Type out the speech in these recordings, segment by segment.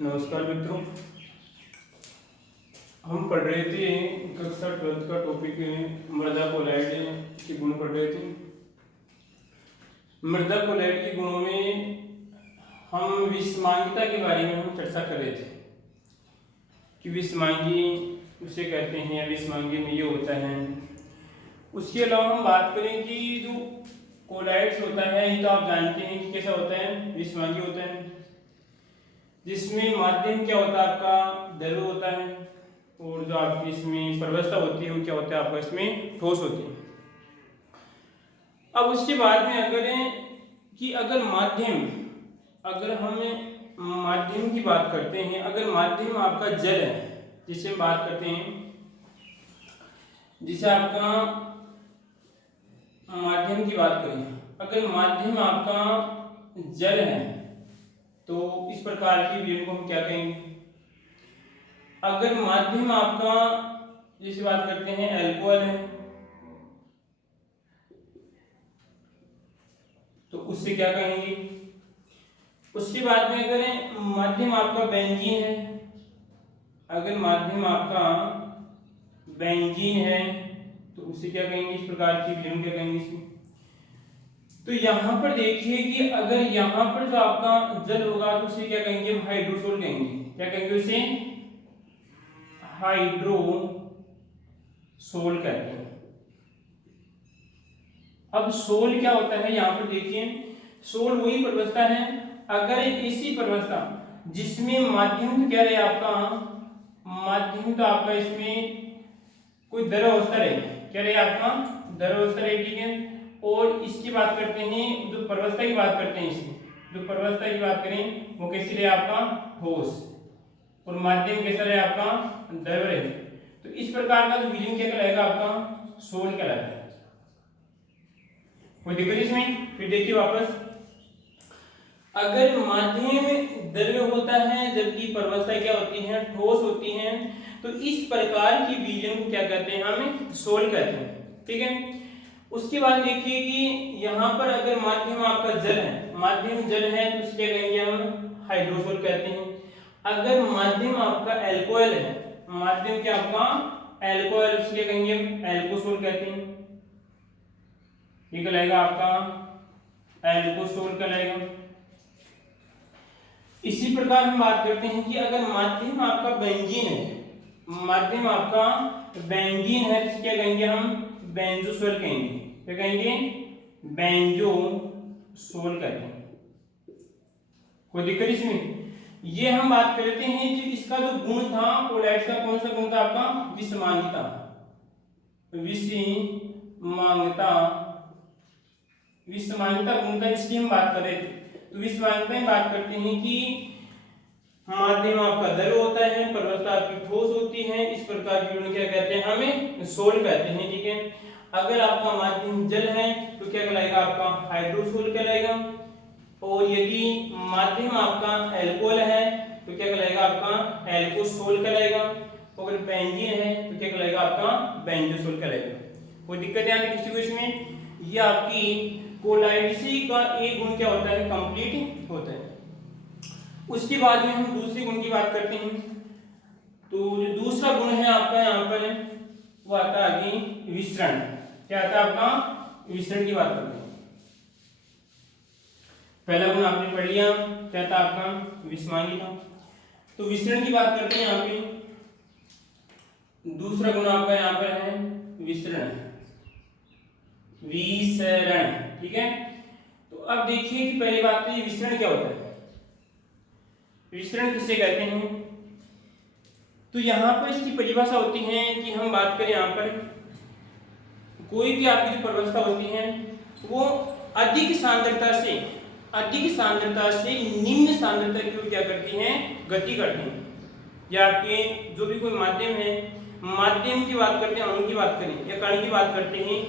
नमस्कार मित्रों, हम पढ़ रहे थे कक्षा 12 का टॉपिक मृदा कोलाइड के गुण पढ़ रहे थे। मृदा कोलाइड के गुणों में हम विषमांगिता के बारे में हम चर्चा कर रहे थे कि विषमांगी उसे कहते हैं या विषमांगी में ये होता है। उसके अलावा हम बात करें कि जो कोलाइड्स होता है ये तो आप जानते हैं कि कैसा होता है, विषमांगी होता है जिसमें माध्यम क्या होता है आपका द्रव होता है और जो आपकी इसमें प्रवस्था होती है वो क्या होता है आपका इसमें ठोस होती है। अब उसके बाद में अगर हम माध्यम की बात करते हैं, अगर माध्यम आपका जल है जिससे हम बात करते हैं, जिसे आपका माध्यम की बात करें, अगर माध्यम आपका जल है तो इस प्रकार की विधियों को हम क्या कहेंगे। अगर माध्यम आपका जैसे बात करते हैं अल्कोहल है तो उससे क्या कहेंगे। उसके बाद में अगर माध्यम आपका बेंजीन है, अगर माध्यम आपका बेंजीन है तो उसे क्या कहेंगे, इस प्रकार की विधियों क्या कहेंगे इसमें। तो यहाँ पर देखिए कि अगर यहाँ पर जो आपका जल होगा तो उसे क्या कहेंगे, हम हाइड्रोसोल कहेंगे। क्या कहेंगे उसे, हाइड्रोसोल कहते हैं। अब सोल क्या होता है, यहाँ पर देखिए सोल वही प्रवस्था है, अगर इसी प्रवस्था जिसमें माध्यम तो क्या रहे आपका, माध्यम तो आपका इसमें कोई द्रव अवस्था रहे, क्या रहे आपका द्रव अवस्था रहे, ठीक है। और इसकी बात करते हैं, जो प्रवस्था की बात करते हैं, इसमें जो प्रवस्था की बात करें वो कैसी रहे आपका ठोस, और माध्यम कैसा रहे आपका द्रव रहे। तो इस प्रकार का जो विलीन क्या कहलाएगा आपका सोल कहलाता है। कोई दिक्कत इसमें। फिर देखिए वापस, अगर माध्यम द्रव होता है जबकि प्रवस्था क्या होती है ठोस होती है, तो इस प्रकार की विलीन को क्या कहते हैं, हम सोल कहते हैं, ठीक है। उसके बाद देखिए कि यहाँ पर अगर माध्यम आपका जल है, माध्यम जल है तो उसे क्या कहेंगे, हम हाइड्रोसोल कहते हैं। अगर माध्यम आपका अल्कोहल है, माध्यम क्या आपका अल्कोहल, उसे क्या कहेंगे, एल्कोसोल कहते हैं। ये कहलाएगा आपका एल्कोसोल कहलाएगा। इसी प्रकार हम बात करते हैं कि अगर माध्यम आपका बेंजीन है, माध्यम आपका बेंजीन है तो क्या कहेंगे, हम बेंजोसोल कहेंगे। क्या कहेंगे, बेंजोसोल कहते हैं। कोई दिक्कत इसमें। ये हम बात कर लेते हैं कि इसका जो गुण था कोलाइड्स का, कौन सा गुण था आपका, विषमांगिता। विषमांगिता गुण था, इसकी हम बात कर रहे थे। तो विषमांगिता में बात करते हैं कि माध्यम आपका द्रव होता है, प्रवस्था आपकी ठोस होती है, इस प्रकार की गुण क्या कहते हैं, हमें सोल कहते हैं, ठीक है। अगर आपका माध्यम जल है तो क्या कहलाएगा आपका हाइड्रोसोल कहलाएगा, और यदि माध्यम आपका अल्कोहल है तो क्या कहलाएगा आपका एल्कोसोल कहलाएगा, अगर बेंजीन है तो क्या कहलाएगा आपका बेंजोसोल कहलाएगा। कोई दिक्कत है किसी को इसमें। ये आपकी कोलाइड्स का एक गुण क्या होता है, कंप्लीट होता है। उसके बाद में हम दूसरे गुण की बात करते हैं। तो जो दूसरा गुण है आपका यहाँ पर वो आता है आगे विसरण। क्या आता है आपका विसरण की बात करते हैं। पहला गुण आपने पढ़ लिया, क्या था आपका विषमांगिता। तो विसरण की बात करते हैं यहाँ पे। दूसरा गुण आपका यहाँ पर है विसरण, विसरण, ठीक है। तो अब देखिए कि पहली बात तो ये विसरण क्या होता है, विसरण किसे कहते हैं। तो यहाँ पर इसकी परिभाषा होती है कि हम बात करें यहाँ पर कोई भी आपकी जो प्रवस्था होती है वो अधिक सांद्रता से निम्न सांद्रता की ओर क्या करती हैं, गति करती हैं। या आपके जो भी कोई माध्यम है, माध्यम की बात करते हैं, अणु की बात करें या कण की बात करते हैं,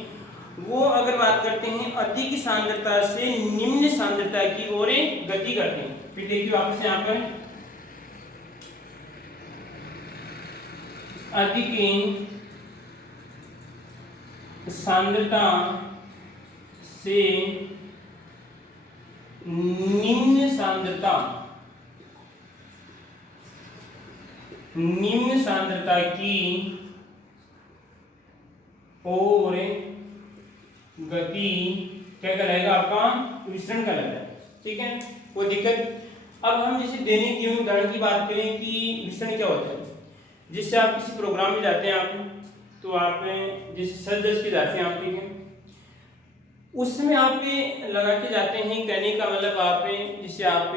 वो अगर बात करते हैं अधिक सांद्रता से निम्न सांद्रता की ओर गति करते हैं। फिर देखिए वापस यहाँ पर अधिक सांद्रता से निम्न सांद्रता निम्न सांद्रता की और गति क्या कहलाएगा, आपका विसरण कहलाता है। ठीक है, कोई दिक्कत। अब हम जैसे दैनिक जीवन उदाहरण की बात करें कि विसरण क्या होता है। जिससे आप किसी प्रोग्राम में जाते हैं, आप तो आप जैसे सच दस के जाते हैं आप, ठीक है, उसमें आप लगा के जाते हैं। कहने का मतलब आप जिसे आप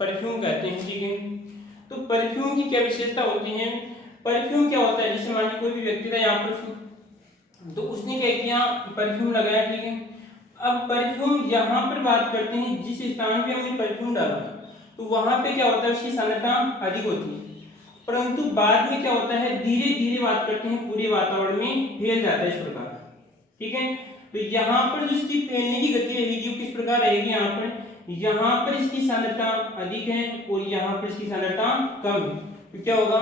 परफ्यूम कहते हैं, ठीक है। तो परफ्यूम की क्या विशेषता होती है, परफ्यूम क्या होता है, जैसे मान लीजिए कोई भी व्यक्ति था यहाँ पर, तो उसने क्या किया, परफ्यूम लगाया, ठीक है। अब परफ्यूम यहाँ पर बात करते हैं, जिस स्थान पे हमने परफ्यूम डाला तो वहां पे क्या होता है, उसकी सांद्रता अधिक होती है। परंतु बाद में क्या होता है, धीरे धीरे बात करते हैं पूरे वातावरण में फैल जाता है इस प्रकार। ठीक है, तो यहाँ पर जो इसकी फैलने की गति रहेगी वो किस प्रकार रहेगी, यहाँ पर इसकी सांद्रता अधिक है और यहाँ पर इसकी सांद्रता कम है। तो क्या होगा,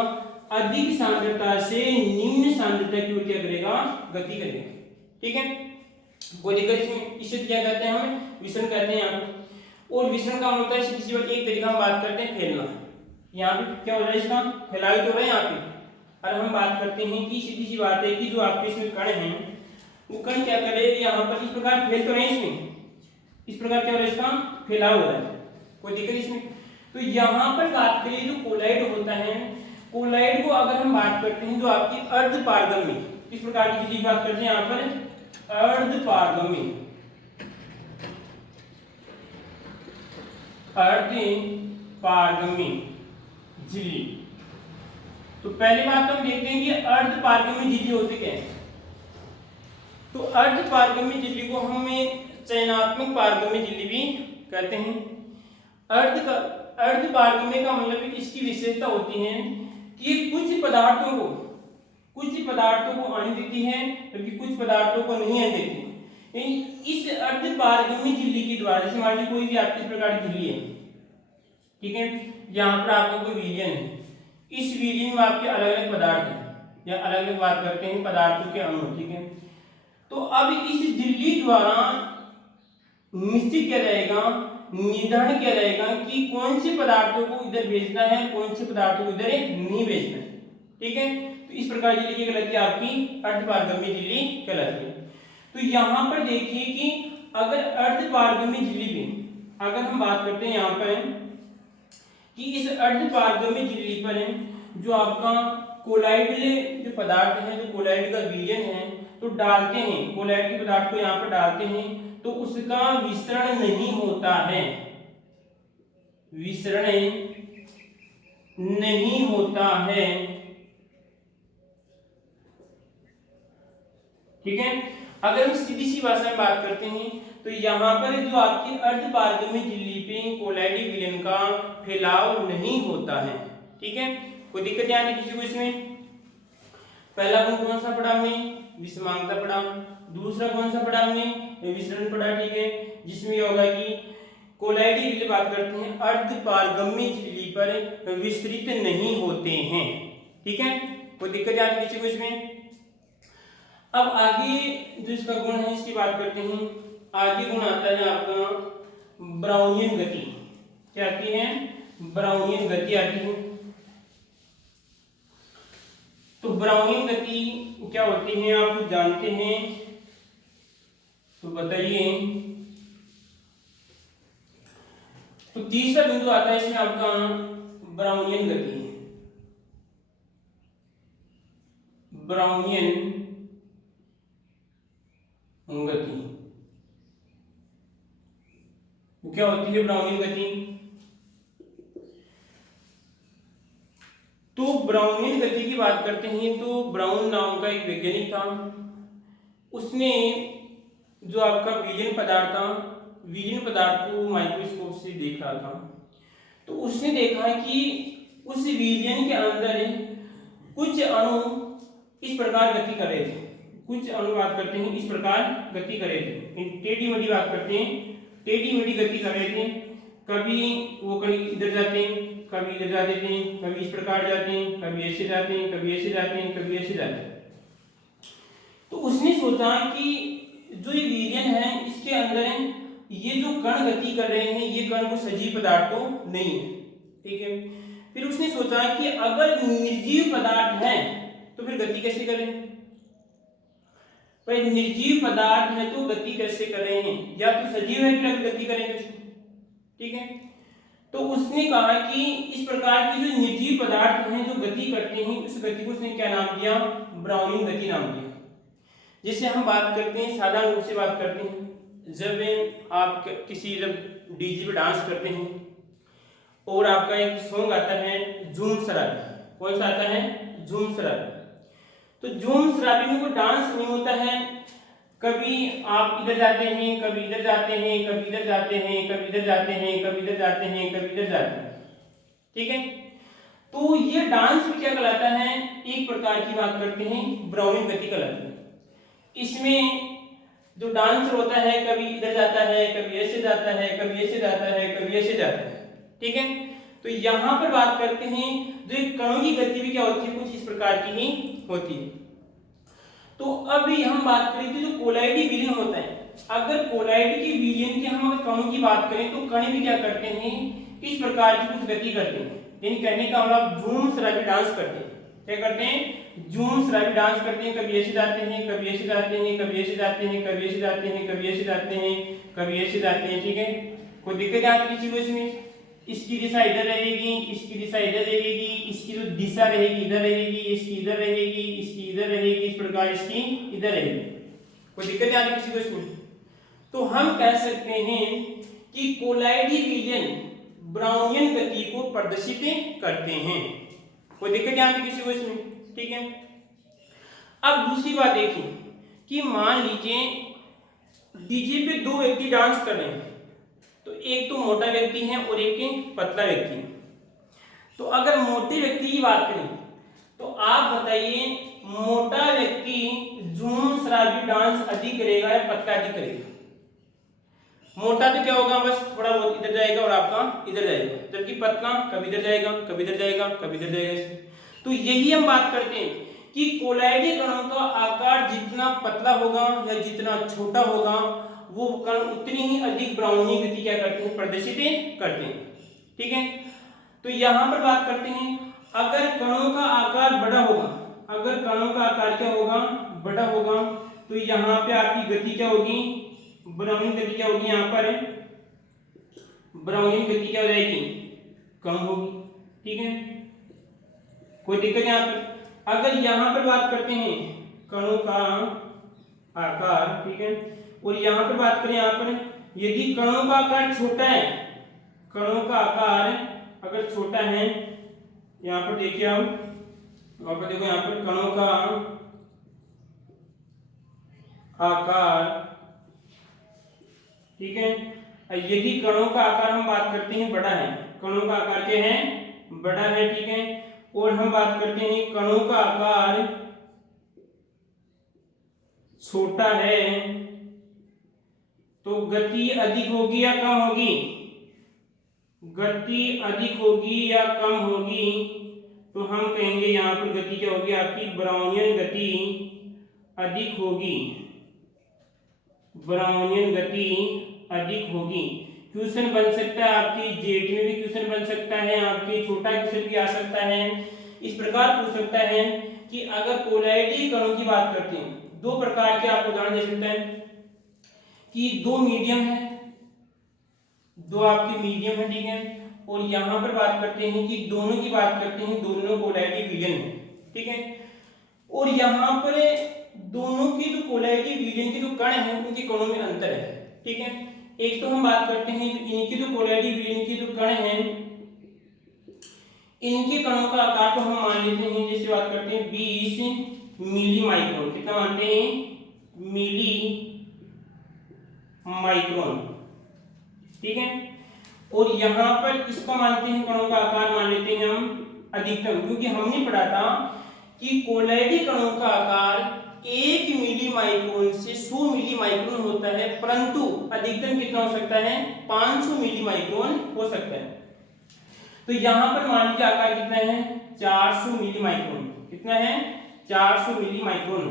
अधिक सांद्रता से निम्न सांद्रता की ओर क्या करेगा, गति करेगा। ठीक है, कोई दिक्कत इसमें। इसे क्या कहते हैं, हम विसरण कहते हैं यहाँ पर। और विसरण का होता है सीधी बात, एक तरीका हम बात करते हैं फैलना। यहाँ पे क्या हो रहा है, इसका फैलाव तो हो रहा है यहाँ पे। और हम बात करते हैं कि सीधी सी बात है कि जो आपके इसमें कण हैं वो कण क्या करे, यहाँ पर इस प्रकार फैल तो रहे हैं, इसमें इस प्रकार क्या हो रहा है, इसका फैलाव हो रहा है। कोई दिक्कत इसमें। तो यहाँ पर बात करें जो कोलाइड होता है, कोलाइड को अगर हम बात करते हैं जो आपकी अर्ध पारगम्य, इस प्रकार की चीज बात करते हैं यहाँ पर अर्ध पारगम्य, अर्ध पारगम्य झिल्ली। तो पहली बात तो हम देखते हैं कि अर्ध पारगम्य झिल्ली होते क्या है। तो अर्ध पारगम्य झिल्ली को हम चयनात्मक पारगम्य झिल्ली भी कहते हैं। अर्ध पारगम्य का मतलब इसकी विशेषता होती है कि कुछ पदार्थों को आने देती है जबकि कुछ पदार्थों को नहीं आने देती। इस अर्ध पारगम्य झिल्ली के द्वारा, जैसे मान लीजिए कोई भी आपकी इस प्रकार की झिल्ली है, ठीक है, यहाँ पर आपका कोई विलयन है, इस विलयन में आपके अलग अलग पदार्थ हैं या अलग अलग बात करते हैं पदार्थों के अणु, ठीक है। तो अब इस झिल्ली द्वारा निश्चित किया जाएगा, निर्धारण किया जाएगा कि कौन से पदार्थों को इधर भेजना है, कौन से पदार्थों को इधर नहीं भेजना है। ठीक है, तो इस प्रकार झिल्ली की कहलाती है आपकी अर्धपारगम्य झिल्ली कहलाती है। तो यहाँ पर देखिए कि अगर अर्धपारगम्य झिल्ली में अगर हम बात करते हैं यहाँ पर कि इस अर्धपारगम्य झिल्ली पर जो आपका कोलाइड जो पदार्थ है, जो कोलाइड का विलयन है, तो डालते हैं कोलाइड के पदार्थ को यहाँ पर डालते हैं तो उसका विसरण नहीं होता है, विसरण नहीं होता है। ठीक है, अगर हम सीधी सी भाषा में बात करते हैं तो यहाँ पर जो आपकी अर्धपारगम्य झिल्ली पे कोलाइडी विलयन का फैलाव नहीं होता है। ठीक है, कोई दिक्कत ध्यान है किसी को इसमें। पहला गुण कौन सा पढ़ा हमने, विषमांगता पढ़ा। दूसरा कौन सा पढ़ा हमने, विसरण पढ़ा। ठीक है, जिसमें यह होगा कि कोलाइडी विलयन बात करते हैं अर्धपारगम्य झिल्ली पर विस्तृत नहीं होते हैं। ठीक है, कोई दिक्कत ध्यान है किसी को इसमें। अब आगे जो इसका गुण है इसकी बात करते हैं। आगे गुण आता है आपका ब्राउनियन गति। क्या आती है, ब्राउनियन गति आती है। तो ब्राउनियन गति क्या होती है आप जानते हैं, तो बताइए। तो तीसरा बिंदु आता है इसमें आपका ब्राउनियन गति, ब्राउनियन गति क्या होती है ब्राउनियन गति। तो ब्राउनियन गति की बात करते हैं तो ब्राउन नाम का एक वैज्ञानिक था, उसने जो आपका विलयन पदार्थ था, विलयन पदार्थ को माइक्रोस्कोप से देख रहा था, तो उसने देखा कि उस विलयन के अंदर कुछ अणु इस प्रकार गति कर रहे थे, कुछ अणु बात करते हैं इस प्रकार गति कर रहे थे, टेढ़ी मेढ़ी बात करते हैं, टेढ़ी मेढ़ी गति कर रहे थे। कभी वो कहीं इधर जाते हैं, कभी इधर जा देते हैं, कभी इस प्रकार जाते हैं, कभी ऐसे जाते हैं, कभी ऐसे जाते हैं, कभी ऐसे जाते हैं। तो उसने सोचा कि जो ये विलयन है इसके अंदर ये जो कण गति कर रहे हैं ये कण को सजीव पदार्थ तो नहीं है, ठीक है। फिर उसने सोचा कि अगर निर्जीव पदार्थ है तो फिर गति कैसे करें, भाई निर्जीव पदार्थ है तो गति कैसे करें, या तो सजीव है फिर गति करेंगे, ठीक है। तो उसने कहा कि इस प्रकार की जो निर्जीव पदार्थ हैं जो गति करते हैं उस गति को उसने क्या नाम दिया, ब्राउनिंग गति नाम दिया। जैसे हम बात करते हैं, साधारण रूप से बात करते हैं, जब आप किसी जब डीजे पे डांस करते हैं और आपका एक सॉन्ग आता है झूम शराबी, कौन सा आता है, झूम शराबी। तो झूम शराबी में कोई डांस नहीं होता है, कभी आप इधर जाते हैं, कभी इधर जाते हैं, कभी इधर जाते हैं, कभी इधर जाते हैं, कभी इधर जाते हैं, कभी इधर जाते हैं, ठीक है। तो ये डांस भी क्या कहलाता है, एक प्रकार की बात करते हैं ब्राउनिंग गति कहलाती है। इसमें जो डांसर होता है कभी इधर जाता है, कभी ऐसे जाता है, कभी ऐसे जाता है, कभी ऐसे जाता है, ठीक है। तो यहाँ पर बात करते हैं जो एक कणों की गति भी क्या होती है, कुछ इस प्रकार की ही होती है। तो अभी हम बात करें तो जो कोलाइडी विलयन होता है, अगर कोलाइडी के विलयन की हम अगर कणों की बात करें तो कण भी क्या करते हैं, इस प्रकार की कुछ गति करते हैं। यानी कहने का मतलब झूम शराबी डांस करते हैं, क्या करते हैं, झूम शराबी डांस करते हैं, कभी ऐसे जाते हैं, कभी ऐसे जाते हैं, कभी ऐसे जाते हैं, कभी ऐसे जाते हैं, कभी ऐसे जाते हैं, कभी ऐसे जाते हैं, ठीक है। कोई दिक्कत आती किसी को इसमें, इसकी दिशा इधर रहेगी, इसकी दिशा इधर रहेगी, इसकी जो दिशा रहेगी इधर रहेगी, इसकी इधर रहेगी, इसकी इधर रहेगी, इस प्रकार इसकी इधर रहेगी, कोई दिक्कत आती किसी को इसमें। तो हम कह सकते हैं कि कोलाइडी विलयन ब्राउनियन गति को प्रदर्शित करते हैं, कोई दिक्कत आती किसी को इसमें, ठीक है। अब दूसरी बात देखिए कि मान लीजिए डीजे पे दो व्यक्ति डांस कर रहे हैं, तो एक तो मोटा व्यक्ति है और एक पतला व्यक्ति है। तो अगर मोटे व्यक्ति की बात करें तो आप बताइए मोटा व्यक्ति झूम शराबी डांस अधिक करेगा या पतला अधिक करेगा, मोटा तो क्या होगा बस थोड़ा बहुत इधर जाएगा और आपका इधर जाएगा, जबकि पतला कभी इधर जाएगा, कभी इधर जाएगा, कभी इधर जाएगा। तो यही हम बात करते हैं कि कोलाइडी कणों का आकार जितना पतला होगा या जितना छोटा होगा वो कण उतनी ही अधिक ब्राउनिंग गति क्या करते हैं, प्रदर्शित करते हैं, ठीक है। तो यहां पर बात करते हैं अगर कणों का आकार बड़ा होगा, अगर कणों का आकार क्या होगा, बड़ा होगा, तो यहां पे आपकी गति क्या होगी, ब्राउनिंग गति क्या होगी, यहां पर ब्राउनिंग गति क्या हो जाएगी, कम होगी, ठीक है, कोई दिक्कत यहां पर। अगर यहां पर बात करते हैं कणों का आकार, ठीक है, और यहां पर बात करें यहां पर यदि कणों का आकार छोटा है, कणों का आकार अगर छोटा है, यहां पर देखिए आप वहां पर देखो यहां पर कणों का आकार, ठीक है, यदि कणों का आकार हम बात करते हैं बड़ा है, कणों का आकार क्या है, बड़ा है, ठीक है, और हम बात करते हैं कणों का आकार छोटा है, तो गति अधिक होगी या कम होगी, गति अधिक होगी या कम होगी, तो हम कहेंगे यहां पर गति क्या होगी आपकी, ब्राउनियन गति अधिक होगी, ब्राउनियन गति अधिक होगी। क्वेश्चन बन सकता है आपकी जेट में भी क्वेश्चन बन सकता है, आपके छोटा क्वेश्चन भी आ सकता है, इस प्रकार पूछ सकता है कि अगर कोलाइडी कणों की बात करते हैं, दो प्रकार के आपको उदाहरण दे सकता है कि दो मीडियम है, दो आपके मीडियम है, ठीक है, और यहां पर बात करते हैं कि दोनों की बात करते हैं, दोनों कोलाइडी विलयन है, ठीक है, और यहां पर दोनों की जो कोलाइडी विलयन के जो कण हैं उनके कणों में अंतर है, ठीक है। एक तो हम बात करते हैं इनकी जो कोलाइडी विलयन के जो कण हैं इनके कणों का आकार को हम मान लेते हैं, जैसे बात करते हैं 20 मिली माइक्रोन, कितना मानते हैं, मिली माइक्रोन, ठीक है, और यहां पर इसको मानते हैं कणों का आकार मान लेते हैं हम अधिकतम, क्योंकि हमने पढ़ा था कि कोलाइडी कणों का आकार 1 मिली माइक्रोन से 100 मिली माइक्रोन होता है, परंतु अधिकतम कितना हो सकता है, 500 मिली माइक्रोन हो सकता है। तो यहां पर मान लीजिए आकार कितना है, 400 मिली माइक्रोन, कितना है, 400 मिली माइक्रोन,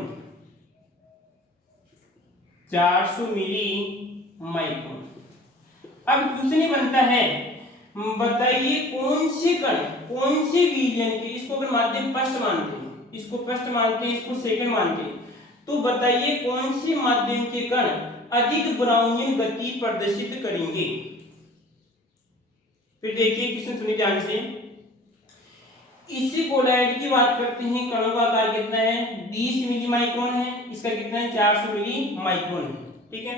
400 मिली माइक्रोन। अब क्वेश्चन बनता है बताइए कौन से कण, कौन से विलयन के, इसको अगर माध्यम फर्स्ट मानते हैं, इसको फर्स्ट मानते हैं, इसको सेकंड मानते हैं, तो बताइए कौन से माध्यम के कण अधिक ब्राउनियन गति प्रदर्शित करेंगे। फिर देखिए क्वेश्चन सुनिए ध्यान से। इसी कोलाइड की बात करते हैं, कणों का आकार कितना है 20 मिली माइक्रोन है, इसका कितना है 400 मिली माइक्रोन है, ठीक है।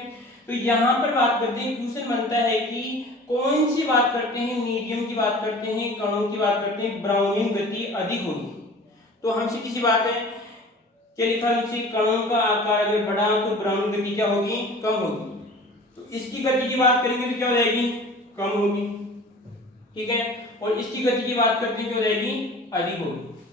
तो यहाँ पर बात करते हैं, क्वेश्चन बनता है कि कौन सी बात करते हैं, मीडियम की बात करते हैं, कणों की बात करते हैं, ब्राउनिंग गति अधिक होगी। तो हम सीधी सी बात है, क्या लिखा हमसे, कणों का आकार अगर बढ़ा तो ब्राउनिंग गति क्या होगी, कम होगी। तो इसकी गति की बात करेंगे तो क्या हो जाएगी, कम होगी, ठीक है। और इसकी गति की बात करते हैं क्या हो जाएगी, अधिक होगी।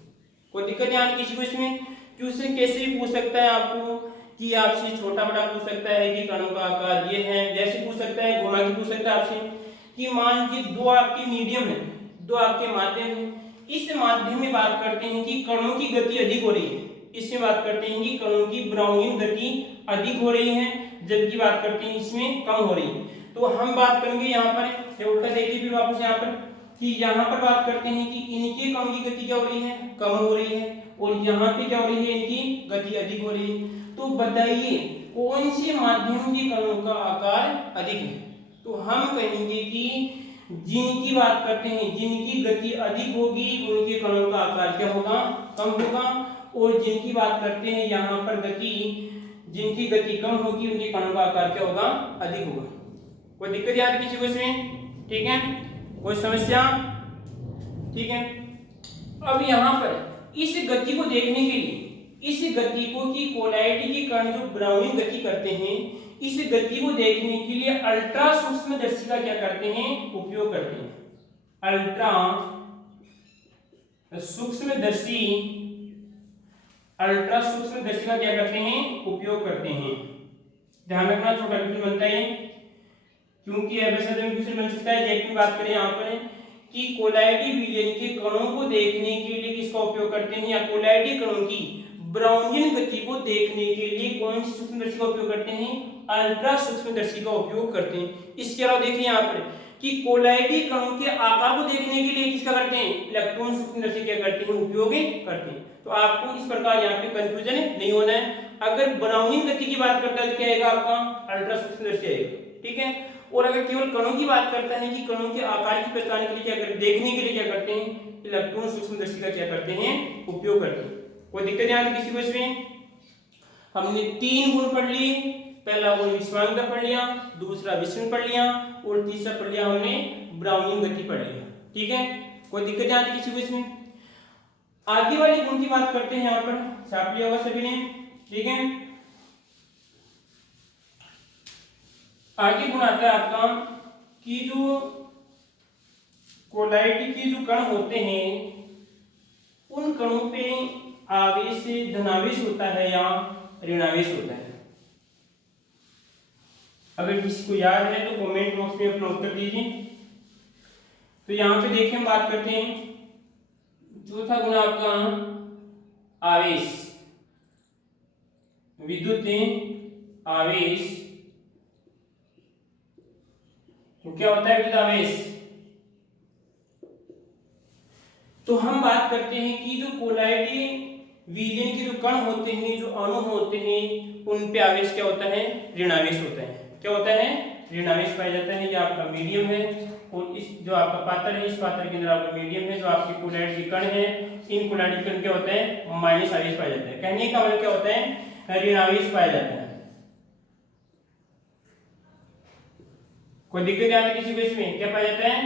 कोई दिक्कत नहीं आती किसी को इसमें। क्वेश्चन कैसे भी पूछ सकता है आपको, कि आपसे छोटा बड़ा पूछ सकता है कि कणों का आकार ये है, जैसे पूछ सकता है, घुमा के पूछ सकता है आपसे कि मान लीजिए दो आपके मीडियम है, दो आपके माध्यम है, इस माध्यम में बात करते हैं कि कणों की गति अधिक हो रही है, इसमें बात करते हैं कि कणों की ब्राउनिंग गति अधिक हो रही है, जबकि बात करते हैं इसमें कम हो रही है। तो हम बात करेंगे यहाँ पर, उल्टा देखिए फिर वापस यहाँ पर, कि यहाँ पर बात करते हैं कि इनके कणों की गति क्या हो रही है, कम हो रही है, और यहाँ पे क्या हो रही है, इनकी गति अधिक हो रही है। तो बताइए कौन से माध्यम के कणों का आकार अधिक है। तो हम कहेंगे कि जिनकी बात करते हैं, जिनकी गति अधिक होगी उनके कणों का आकार क्या होगा, कम होगा, और जिनकी बात करते हैं यहाँ पर गति, जिनकी गति कम होगी उनके कणों का आकार क्या होगा, अधिक होगा। कोई दिक्कत याद किसी को इसमें, ठीक है, कोई समस्या, ठीक है। अब यहाँ पर इस गति को देखने के लिए, इस गति को कि कोलाइड के कण जो ब्राउनिंग गति करते हैं, इस गति को देखने के लिए अल्ट्रा सूक्ष्मदर्शी का क्या करते हैं, उपयोग करते हैं। अल्ट्रा सूक्ष्मदर्शी, अल्ट्रा सूक्ष्मदर्शी का क्या करते हैं, उपयोग करते हैं। ध्यान रखना, छोटा क्वेश्चन बनता है क्योंकि क्वेश्चन बन सकता है। एक बात करें यहाँ पर कि कोलाइडी विलयन के कणों को देखने के लिए किसका उपयोग करते हैं, या कोलाइडी कणों की ब्राउनियन गति को देखने के लिए कौन सी सूक्ष्मदर्शी का उपयोग करते हैं, अल्ट्रा सूक्ष्मदर्शी का उपयोग करते हैं। इसके अलावा देखिए यहाँ पर कि कोलाइडी कणों के आकार को देखने के लिए किसका करते हैं, इलेक्ट्रॉन सूक्ष्मदर्शी क्या करते हैं, उपयोग करते हैं। तो आपको इस प्रकार यहाँ पे कंफ्यूजन नहीं होना है। अगर ब्राउनिंग गति की बात करता है तो क्या आएगा आपका, अल्ट्रा सूक्ष्मदर्शी आएगा, ठीक है। और अगर केवल कणों की बात करता है कि कणों के आकार की पहचान के लिए क्या करते, देखने के लिए क्या करते हैं, इलेक्ट्रॉन सूक्ष्मदर्शी का क्या करते हैं, उपयोग करते हैं। कोई दिक्कत नहीं किसी को इसमें। हमने 3 गुण पढ़ लिए, पहला गुण विषमांगता पढ़ लिया, दूसरा विचलन पढ़ लिया, और तीसरा पढ़ लिया हमने ब्राउनिंग गति पढ़ लिया, ठीक है। कोई दिक्कत नहीं किसी को इसमें। आगे वाले गुण की बात करते हैं, यहाँ पर छाप लिया होगा सभी ने, ठीक है। आगे गुण आता है आपका कि जो कोलाइड के जो कण होते हैं उन कणों पे आवेश धनावेश होता है या ऋणावेश होता है। अगर किसी को याद है तो कमेंट बॉक्स में अपना उत्तर दीजिए। तो यहाँ पे देखिए हम बात करते हैं, चौथा गुण आपका आवेश, विद्युत आवेश। तो क्या होता है विद्युत आवेश, तो हम बात करते हैं कि जो कोलाइडी विलयन के जो कण होते हैं, जो अणु होते हैं, उन पे आवेश क्या होता है, ऋणावेश होता है। क्या होता है, ऋणावेश पाया जाता है। ये आपका मीडियम है, और इस जो आपका पात्र है, इस पात्र के अंदर आपका मीडियम है, जो आपके कोलाइड के कण है, इन कोलाइड के कण क्या होता है, माइनस आवेश पाया जाता है। कहने का मतलब क्या होता है, ऋणावेश पाया जाता है। कोई दिक्कत आ रही किसी को इसमें, क्या पाया जाता है,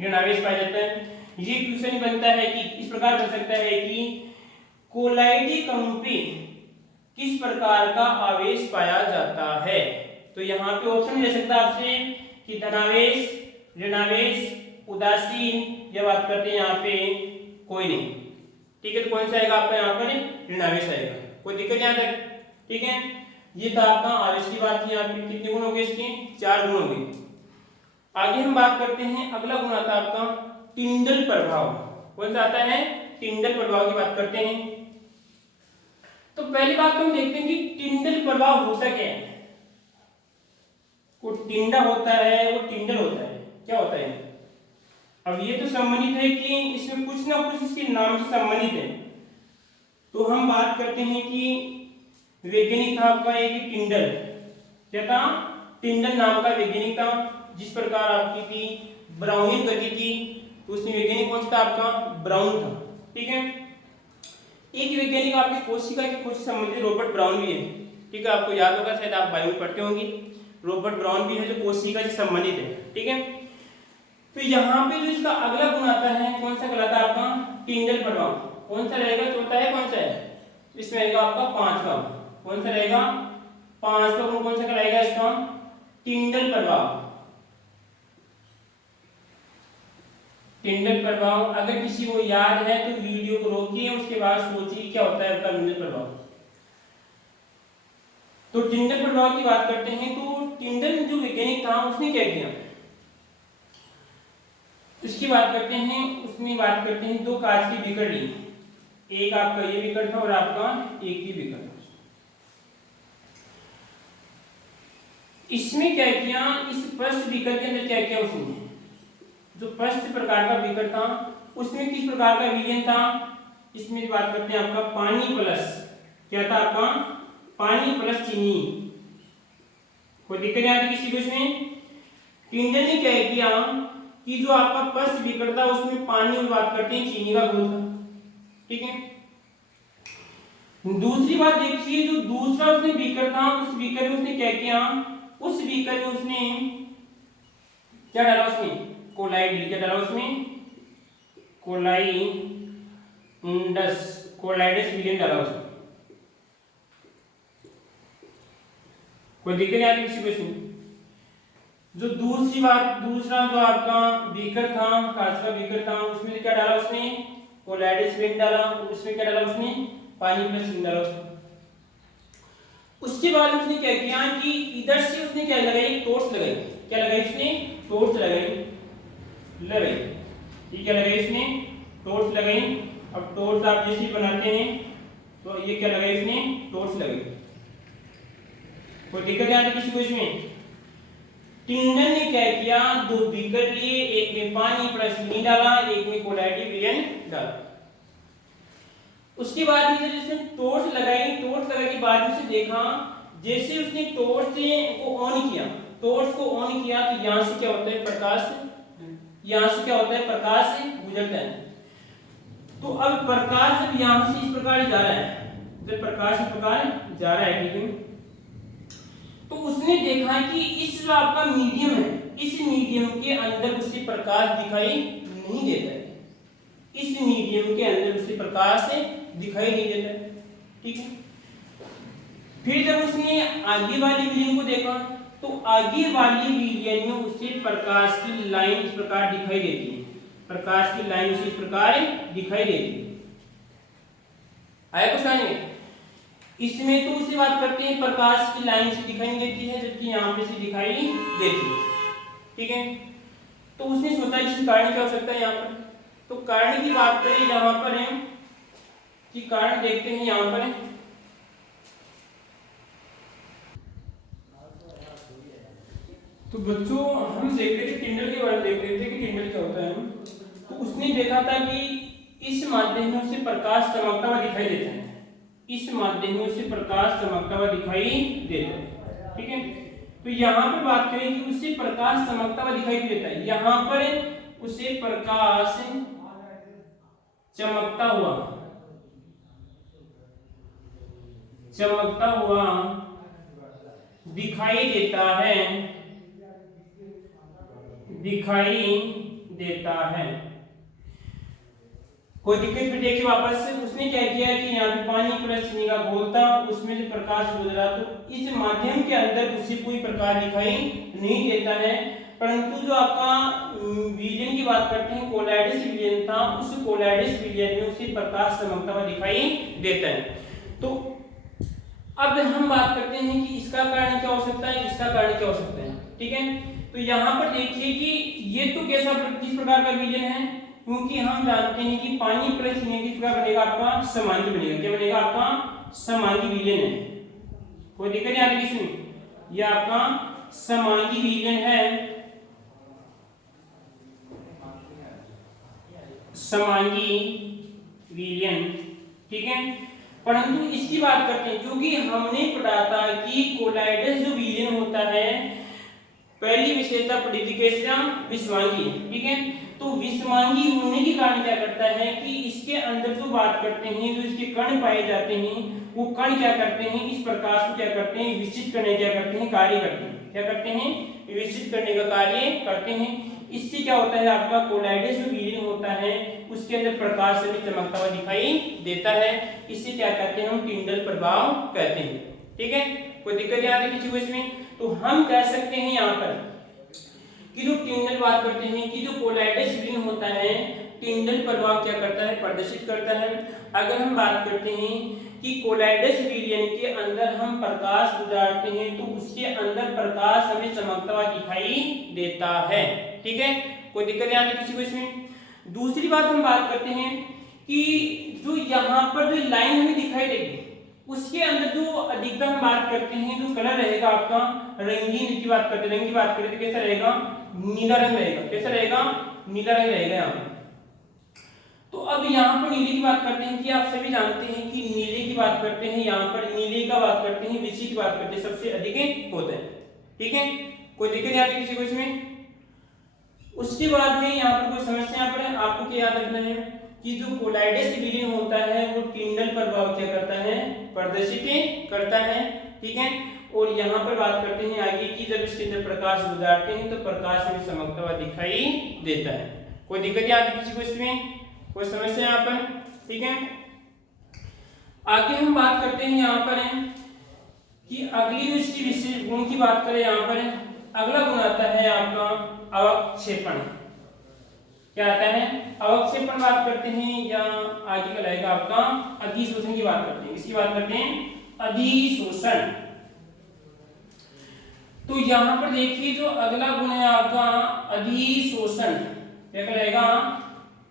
ऋणावेश पाया जाता है। ये क्वेश्चन बनता है कि इस प्रकार बन सकता है कि कोलाइडी कणों पे किस प्रकार का आवेश पाया जाता है। तो यहाँ पे ऑप्शन दे सकता है आपसे कि धनावेश, ऋणावेश, उदासीन, या बात करते हैं यहाँ पे कोई नहीं, ठीक है। तो कौन सा आएगा आपका यहाँ पर, ऋणावेश आएगा। कोई दिक्कत यहाँ तक, ठीक है। ये तो आपका आवेश की बात थी। यहाँ पे कितने गुण हो गए इसके, 4 गुण हो गए। आगे हम बात करते हैं, अगला गुण आता है आपका टिंडल प्रभाव। कौन सा आता है, टिंडल प्रभाव की बात करते हैं। तो पहली बात तो हम देखते हैं कि टिंडल प्रभाव होता क्या है। वो टिंडा होता है, वो टिंडल होता है, क्या होता है, अब ये तो संबंधित है कि इसमें कुछ ना कुछ इसके नाम से संबंधित है। तो हम बात करते हैं कि वैज्ञानिक था आपका एक टिंडल। क्या था? टिंडल नाम का वैज्ञानिक था। जिस प्रकार आपकी थी ब्राउनियन गति थी, तो उसमें वैज्ञानिक कौन सा था आपका? ब्राउन था। ठीक है। एक वैज्ञानिक आपके कोशिका के खोज से संबंधित रॉबर्ट ब्राउन भी है। ठीक है, आपको याद होगा, शायद आप बायो में पढ़ते होंगे। रॉबर्ट ब्राउन भी है जो कोशिका से संबंधित है। ठीक है। तो यहाँ पे जो इसका अगला गुण आता है, कौन सा कहलाता है आपका? टिंडल प्रभाव। कौन सा रहेगा? चौथा है, कौन सा है? इसमें रहेगा आपका पांचवा। कौन सा रहेगा? पांचवा गुण कौन सा कहलाएगा इसका? टिंडल प्रभाव। टिंडल प्रभाव अगर किसी को याद है तो वीडियो को रोकिए, उसके बाद सोचिए क्या होता है आपका टिंडल प्रभाव। तो टिंडल प्रभाव की बात करते हैं। तो टिंडल जो वैज्ञानिक था उसने क्या किया, उसकी बात करते हैं। उसमें बात करते हैं दो कांच की बीकर ली। एक आपका ये बीकर था और आपका एक ही बीकर था। इसमें क्या किया, इस फर्स्ट बीकर के अंदर क्या किया उसने, जो फर्स्ट प्रकार का बीकर था उसमें किस प्रकार का विलयन था, इसमें बात करते हैं आपका पानी प्लस, क्या था आपका? पानी प्लस चीनी। कोई दिक्कत नहीं आती किसी को इसमें? टिंडल ने क्या किया कि जो आपका फर्स्ट बीकर था उसमें पानी और बात करते हैं चीनी का घोल था। ठीक है। दूसरी बात देखिए, जो दूसरा उसने बीकर था, उस बीकर में उसने क्या किया, उस बीकर में उसने क्या डाला, उसमें कोलाइड। क्या डाला उसमें? कोलाइडस विलयन डाला उसमें। कोई दिक्कत नहीं आती किसी को इसमें? जो दूसरी बात, दूसरा जो आपका बीकर था, कांच का बीकर था, उसमें क्या डाला उसने? कोलाइडस विलयन डाला। उसमें क्या डाला उसने? पानी प्लस चीनी डाला उसमें। उसके बाद उसने क्या किया कि इधर से उसने क्या लगाई, टॉर्च लगाई। क्या लगाई उसने? टॉर्च लगाई। ये क्या लगाई इसने? टॉर्च लगाई। अब टॉर्च आप जैसे बनाते हैं तो ये क्या लगाई इसने? टॉर्च लगाई। कोई दिक्कत आती किसी को इसमें? टिंडल ने क्या किया, दो बीकर लिए, एक में पानी प्लस चीनी डाला, एक में कोलाइड विलयन डाला। उसके बाद में जब उसने टॉर्च लगाई, टॉर्च लगाने के बाद उसने देखा, जैसे उसने टॉर्च को ऑन किया, टॉर्च को ऑन किया तो यहां से क्या होता है, प्रकाश, यहां से क्या होता है, प्रकाश गुजरता है। तो अब प्रकाश जब यहां से इस प्रकार जा रहा है, जब प्रकाश इस प्रकार जा रहा है, ठीक है, तो उसने देखा कि इस जो आपका मीडियम है, इस मीडियम के अंदर उसे प्रकाश दिखाई नहीं देता है। इस मीडियम के अंदर उसे प्रकाश दिखाई नहीं देता है। ठीक है। फिर जब उसने आगे वाली विलयन को देखा तो आगे वाली विलयन में उसे प्रकाश की लाइन इस प्रकार दिखाई देती है। प्रकाश की लाइन उसे इस प्रकार दिखाई देती है। आया कुछ समझ में? इसमें तो उसे बात करते हैं प्रकाश की लाइन से दिखाई नहीं देती है, जबकि यहाँ पे से दिखाई देती है। ठीक है। तो उसने सोचा इसके कारण क्या हो सकता है यहाँ पर। तो कारण की बात करें यहाँ पर है कि कारण देखते हैं यहाँ पर है। तो बच्चों हम देख रहे थे टिंडल के बारे में, देख रहे थे कि टिंडल क्या होता है। तो उसने देखा था कि इस माध्यम में उसे प्रकाश चमकता हुआ दिखाई देता है। इस माध्यम में उसे प्रकाश चमकता हुआ दिखाई देता है। ठीक है। तो यहाँ पर बात करें कि उसे प्रकाश चमकता हुआ दिखाई देता है, यहाँ पर उसे प्रकाश चमकता हुआ दिखाई देता है। कोई दिक्कत? फिर देखिए वापस से उसने क्या किया कि यहाँ पे पानी प्लस चीनी का घोल था, उसमें से प्रकाश गुजरा, तो इस माध्यम के अंदर उसे कोई प्रकाश दिखाई नहीं देता है। परंतु जो आपका विलयन की बात करते हैं, कोलाइडस विलयन था, उस कोलाइडस विलयन में उसे प्रकाश चमकता हुआ दिखाई देता है। तो अब हम बात करते हैं कि इसका कारण क्या हो सकता है, इसका कारण क्या हो सकता है। ठीक है। तो यहाँ पर देखिए कि ये तो कैसा, किस प्रकार का विलयन है, क्योंकि हम जानते हैं कि पानी प्लस चीनी किस प्रकार बनेगा, आपका समांगी बनेगा। क्या बनेगा? आपका समांगी विलयन है। कोई दिक्कत नहीं आती इसमें? ये आपका समांगी विलयन है। समांगी विलयन, ठीक है। परंतु इसकी बात करते हैं, क्योंकि हमने पढ़ा था कि कोलाइडल जो विलयन होता है, पहली विशेषता पढ़ी थी कैसा, विषमांगी, ठीक है। तो विषमांगी होने के कारण क्या करता है कि इसके अंदर जो बात करते हैं, जो इसके कण पाए जाते हैं, वो कण क्या करते हैं, इस प्रकाश को क्या करते हैं, विकसित करने क्या करते हैं, कार्य करते हैं। क्या करते हैं, विकसित करने का कार्य करते हैं। इससे क्या होता है, आपका कोलाइडल जो विलयन होता है उसके अंदर प्रकाश से भी चमकता हुआ दिखाई देता है। इससे क्या कहते हैं, हम टिंडल प्रभाव कहते हैं, ठीक है। कोई दिक्कत नहीं आती किसी को इसमें। तो हम कह सकते हैं यहाँ पर कि जो टिंडल बात करते हैं कि जो कोलाइडल विलयन होता है, टिंडल प्रभाव क्या करता है, प्रदर्शित करता है। अगर हम बात करते हैं कि कोलाइडल विलयन के अंदर हम प्रकाश गुजारते हैं तो उसके अंदर प्रकाश हमें चमकता हुआ दिखाई देता है, ठीक है। कोई दिक्कत नहीं आती किसी को इसमें। दूसरी बात हम बात करते हैं कि जो यहाँ पर जो लाइन हमें दिखाई देगी उसके अंदर जो अधिकतर हम बात करते हैं, जो कलर रहेगा आपका रंगीन की बात करते हैं, रंग की बात करें तो कैसा रहेगा, नीला रंग रहेगा। कैसा रहेगा, नीला रंग रहेगा यहाँ पर। तो अब यहाँ पर नीले की बात करते हैं कि आप सभी जानते हैं कि नीले की बात करते हैं, यहाँ पर नीले का बात करते हैं, विषय की बात करते हैं, सबसे अधिक होता है, ठीक है। कोई दिक्कत नहीं आती किसी को इसमें। उसके बाद में यहाँ पर कोई समस्या यहाँ पर आपको क्या याद रखना है कि जो कोलाइडल विलयन होता है वो टिंडल प्रभाव क्या करता है, प्रदर्शित करता है, ठीक है। और यहाँ पर बात करते हैं आगे कि जब इसके अंदर प्रकाश गुजारते हैं तो प्रकाश में चमकता हुआ दिखाई देता है। कोई दिक्कत नहीं आती किसी को इसमें, कोई समस्या यहाँ पर, ठीक है। आगे हम बात करते हैं यहाँ पर कि अगली जो इसकी विशेष गुण की बात करें, यहाँ पर अगला गुण आता है आपका अवक्षेपण। क्या आता है, अवक्षेपण बात करते हैं, या आगे का रहेगा आपका अधिशोषण की बात करते हैं। इसकी बात करते हैं अधिशोषण। तो यहाँ पर देखिए जो अगला गुण है आपका अधिशोषण, क्या रहेगा,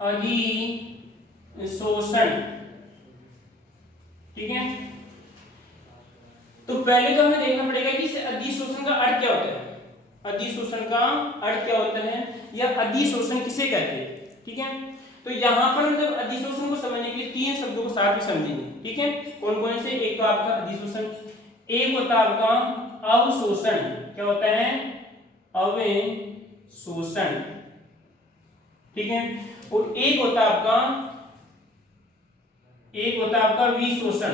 अधिशोषण, ठीक है। तो पहले तो हमें देखना पड़ेगा कि इस अधिशोषण का अर्थ क्या होता है, अधिशोषण का अर्थ क्या होता है, या अधिशोषण किसे कहते हैं, ठीक है। तो यहाँ पर मतलब अधिशोषण को समझने के लिए तीन शब्दों को साथ में समझेंगे, ठीक है। कौन कौन से, एक तो आपका अधिशोषण, एक होता है आपका अवशोषण। क्या होता है, अवशोषण, ठीक है। और एक होता है आपका विशोषण।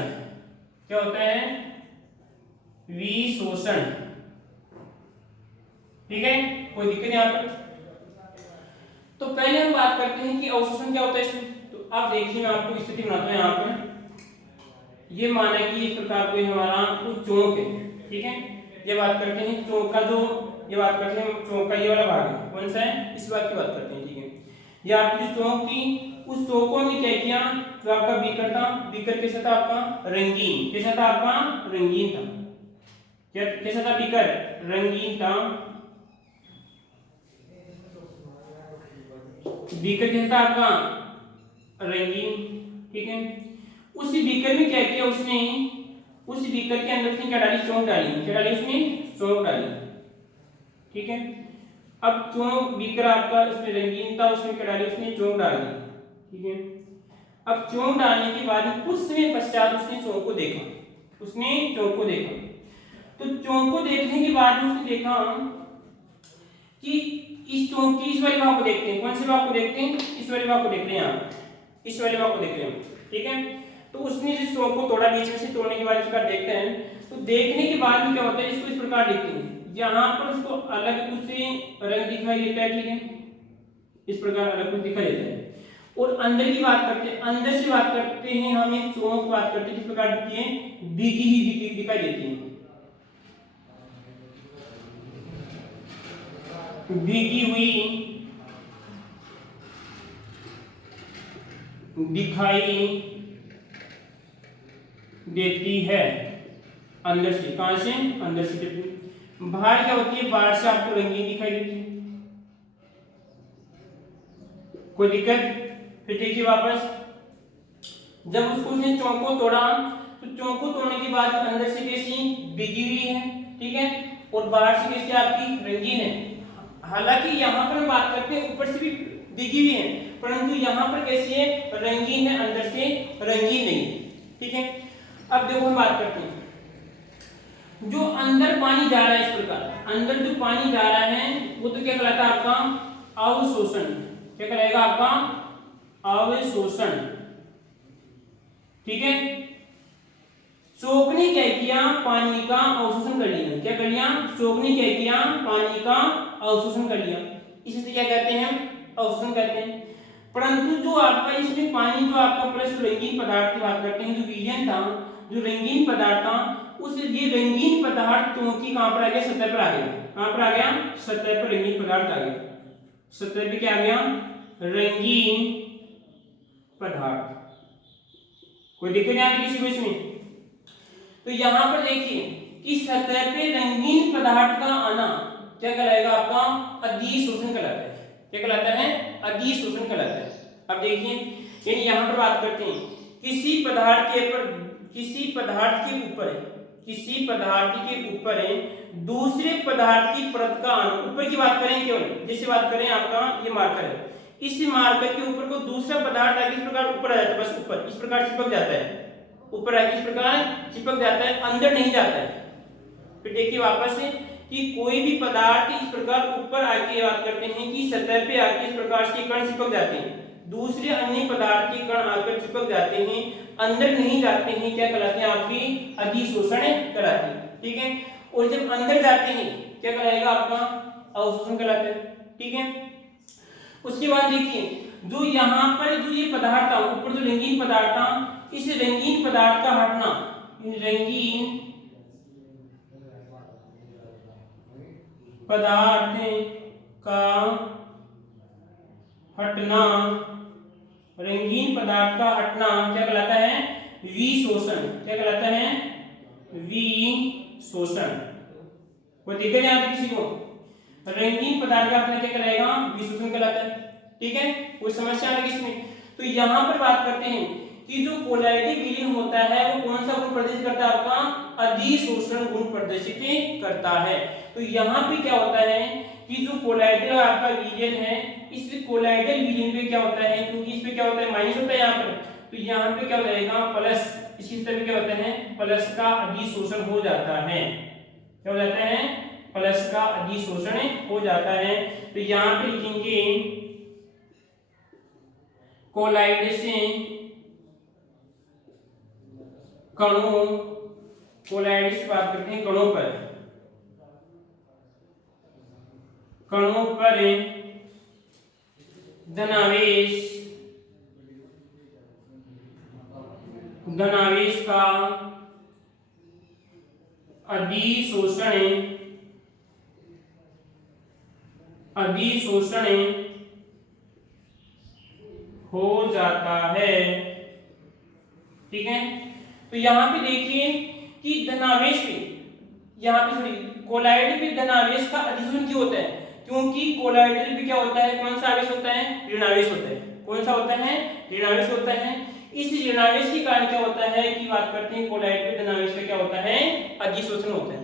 क्या होता है, विशोषण, ठीक है। कोई दिक्कत नहीं यहाँ पर। तो पहले हम बात करते हैं कि अवशोषण क्या होता है इसमें। तो आप देखिए, मैं आपको स्थिति बनाता हूँ यहाँ पर। ये माना कि इस प्रकार कोई हमारा कुछ चौक है, ठीक है। ये बात करते हैं चौक का जो, ये बात करते हैं चौक का ये वाला भाग है, कौन सा है, इस बात की बात करते हैं, ठीक है। ये आपकी जो चौक थी, उस चौक को हमने क्या किया, जो आपका बीकर था, बीकर कैसा था आपका, रंगीन। कैसा था आपका, रंगीन था। क्या कैसा था बीकर, रंगीन था। बीकर कैसा था आपका, रंगीन, ठीक है। उस बीकर में क्या किया उसने, उस बीकर के अंदर उसने क्या डाली, चौंक डाली। क्या डाली उसने, चौंक डाली, ठीक है। अब चौंक, बीकर आपका उसमें रंगीन था, उसमें क्या डाली उसने, चौंक डाली, ठीक है। अब चौंक डालने के बाद कुछ समय पश्चात उसने चौंक को देखा, उसने चौंक को देखा। तो चौंक को देखने के बाद उसने देखा कि इस चौंक की इस वाले भाग को देखते हैं, कौन से भाग को देखते हैं, इस वाले भाग को देख रहे हैं आप, इस वाले भाग को देख रहे हैं, ठीक है। तो उसने जिस चौंक को तोड़ा, बीच में से तोड़ने के बाद इसका देखते हैं, तो देखने के बाद में क्या होता है, इसको इस प्रकार देखते हैं, यहाँ पर उसको अलग कुछ रंग दिखाई देता है, ठीक है। इस प्रकार अलग कुछ दिखाई देता है। और अंदर की बात करते हैं, अंदर से बात करते हैं, हम ये चौंक बात करते हैं, किस प्रकार दिखती है, भीगी ही दिखाई देती है, भीगी हुई दिखाई देती है अंदर से। कहां से, अंदर से। बाहर क्या होती है, बाहर से आपको रंगीन दिखाई देती है। कोई दिक्कत, फिर देखिए वापस, जब उसको उसने चौंक को तोड़ा, तो चौंक को तोड़ने के बाद अंदर से कैसी, भीगी हुई है, ठीक है। और बाहर से कैसी आपकी, रंगीन है। हालांकि यहाँ पर हम बात करते हैं ऊपर से भी भीगी हुई है, परंतु यहाँ पर कैसी है, रंगीन है, अंदर से रंगीन नहीं है। ठीक है, अब देखो हम बात करते हैं, जो अंदर पानी जा रहा है, इस प्रकार अंदर जो पानी जा रहा है वो तो क्या कहलाता है आपका अवशोषण। क्या कहलाएगा आपका अवशोषण। ठीक है, शोक ने क्या किया, पानी का अवशोषण कर लिया। क्या कर लिया, शोक ने क्या किया, पानी का अवशोषण कर लिया। इसे क्या कहते हैं, अवशोषण कहते हैं। परंतु जो आपका इसमें पानी जो आपका प्लस रंगीन पदार्थ की बात करते हैं, जो विलयन था, जो रंगीन पदार्थ था, उस ये रंगीन पदार्थ क्योंकि कहां पर आ गया, सतह पर आ गया। कहां पर आ गया, सतह पर रंगीन पदार्थ आ गया। सतह पे क्या आ गया, रंगीन पदार्थ। कोई दिक्कत नहीं आती किसी को इसमें। तो यहां पर देखिए कि सतह पे रंगीन पदार्थ का आना क्या कहलाएगा, आपका अधिशोषण कहलाता है। क्या कहलाता है, अधिशोषण कहलाता है। अब देखिए, यानी यहां पर बात करते हैं किसी पदार्थ के ऊपर, किसी पदार्थ के ऊपर, किसी पदार्थ के ऊपर दूसरे पदार्थ की परत का आना। ऊपर की बात करें केवल, जैसे बात करें आपका ये मार्कर है, इस मार्कर के ऊपर को दूसरा पदार्थ आगे इस प्रकार ऊपर आ जाता है, बस ऊपर इस प्रकार चिपक जाता है, ऊपर आगे इस प्रकार चिपक जाता है, अंदर नहीं जाता है। फिर देखिए वापस से कि कोई भी पदार्थ इस प्रकार ऊपर आके बात करते हैं कि सतह पे आके इस प्रकार से कण चिपक जाते हैं, दूसरे अन्य पदार्थ के कण आकर चिपक जाते हैं, अंदर नहीं जाते हैं, क्या कहलाते हैं, आपकी अधिशोषण कहलाते हैं। ठीक है, और जब अंदर जाते हैं क्या कहलाएगा, आपका अवशोषण कहलाता है। ठीक है, उसके बाद देखिए जो यहाँ पर जो ये पदार्थ था, ऊपर जो रंगीन पदार्थ था, इस रंगीन पदार्थ का हटना, रंगीन पदार्थ का हटना, रंगीन पदार्थ का हटना क्या कहलाता है, विशोषण। क्या कहलाता है, विशोषण। कोई दिक्कत नहीं आती किसी को, रंगीन पदार्थ का हटना क्या कहलाएगा, विशोषण कहलाता है। ठीक है, कोई समस्या आ रही इसमें। तो यहां पर बात करते हैं कि जो कोलाइडी विलीन होता है वो कौन सा गुण प्रदर्शित करता है, आपका अधिशोषण गुण प्रदर्शित करता है। तो यहाँ पे क्या होता है कि जो कोलाइडल आपका विलयन है, इस कोलाइडल विलयन पे क्या होता है, क्योंकि इसमें क्या होता है, माइनस होता है यहाँ पर, तो यहाँ पे क्या हो जाएगा, प्लस। इसी तरह क्या होता है, प्लस का अधिशोषण हो जाता है। क्या हो जाता है, प्लस का अधिशोषण हो जाता है। तो यहाँ पे लिखेंगे कोलाइड से कणों, कोलाइड से बात करते हैं कणों पर, कणों पर धनावेश, धनावेश का अधिशोषण, अधिशोषण हो जाता है। ठीक है, तो यहां पे देखिए कि धनावेश पे, यहाँ पे कोलाइड पे धनावेश का अधिशोषण क्यों होता है, क्योंकि कोलाइडल पे क्या होता है, कौन सा आवेश होता है, ऋणावेश होता है। कौन सा होता है, ऋणावेश होता है। इस ऋणावेश के कारण क्या होता है कि बात करते हैं कोलाइड पे धनावेश का क्या होता है, अधिशोषण होता है।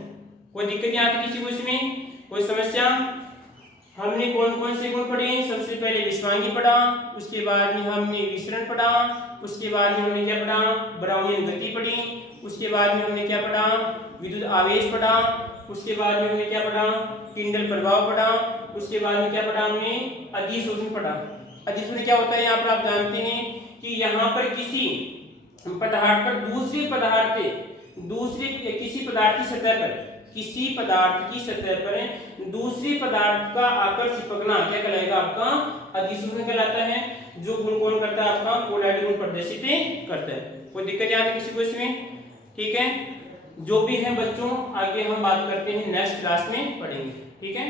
कोई दिक्कत नहीं आती किसी को इसमें, कोई समस्या। हमने कौन कौन से गुण पढ़े, सबसे पहले विषवांगी पढ़ा, उसके बाद में हमने विसरण पढ़ा, उसके बाद में हमने क्या पढ़ा, ब्राउनियन गति पढ़ी, उसके बाद में हमने क्या पढ़ा, विद्युत आवेश पढ़ा, उसके बाद में हमने क्या पढ़ा, टिंडल प्रभाव पढ़ा, उसके बाद में क्या पढ़ा, हमने अधिशोषण पढ़ा। अधिशोषण क्या होता है, यहाँ पर आप जानते हैं कि यहाँ पर किसी पदार्थ पर दूसरे पदार्थ पे, दूसरे किसी पदार्थ की सतह पर, किसी पदार्थ की सतह पर दूसरे पदार्थ का आकर चिपकना क्या कहलाएगा, आपका अधिशोषण कहलाता है। जो गुण कौन करता है, आपका कोलाइड गुण प्रदर्शित करता है। कोई दिक्कत याद है किसी को इसमें। ठीक है, जो भी है बच्चों, आगे हम बात करते हैं, नेक्स्ट क्लास में पढ़ेंगे। ठीक है।